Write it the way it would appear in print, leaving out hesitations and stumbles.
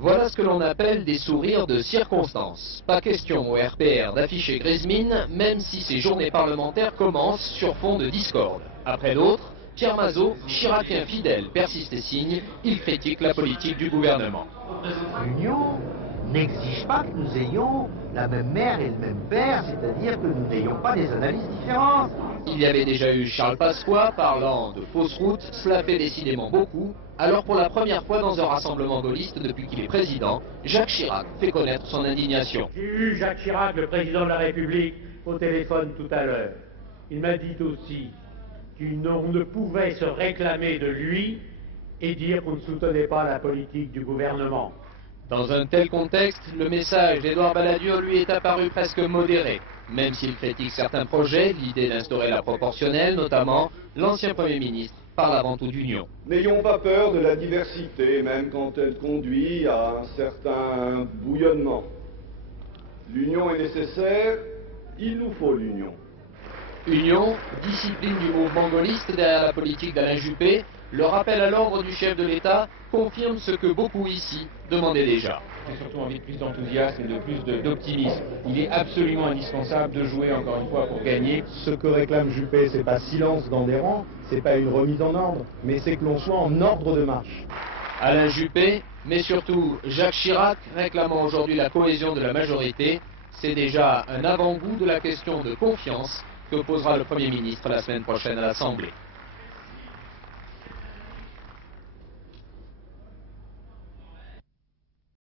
Voilà ce que l'on appelle des sourires de circonstance. Pas question au RPR d'afficher grise mine, même si ces journées parlementaires commencent sur fond de discorde. Après d'autres, Pierre Mazeaud, chiracien fidèle, persiste et signe, il critique la politique du gouvernement. L'Union n'exige pas que nous ayons la même mère et le même père, c'est-à-dire que nous n'ayons pas des analyses différentes. Il y avait déjà eu Charles Pasqua parlant de fausses routes, cela fait décidément beaucoup. Alors pour la première fois dans un rassemblement gaulliste depuis qu'il est président, Jacques Chirac fait connaître son indignation. J'ai eu Jacques Chirac, le président de la République, au téléphone tout à l'heure. Il m'a dit aussi qu'on ne pouvait se réclamer de lui et dire qu'on ne soutenait pas la politique du gouvernement. Dans un tel contexte, le message d'Édouard Balladur lui est apparu presque modéré. Même s'il critique certains projets, l'idée d'instaurer la proportionnelle notamment, l'ancien Premier ministre parle avant tout d'union. N'ayons pas peur de la diversité, même quand elle conduit à un certain bouillonnement. L'union est nécessaire, il nous faut l'union. Union, discipline du mouvement gaulliste derrière la politique d'Alain Juppé, le rappel à l'ordre du chef de l'État confirme ce que beaucoup ici demandaient déjà. J'ai surtout envie de plus d'enthousiasme et de plus d'optimisme. Il est absolument indispensable de jouer encore une fois pour gagner. Ce que réclame Juppé, c'est pas silence dans des rangs, c'est pas une remise en ordre, mais c'est que l'on soit en ordre de marche. Alain Juppé, mais surtout Jacques Chirac, réclamant aujourd'hui la cohésion de la majorité, c'est déjà un avant-goût de la question de confiance que posera le Premier ministre la semaine prochaine à l'Assemblée.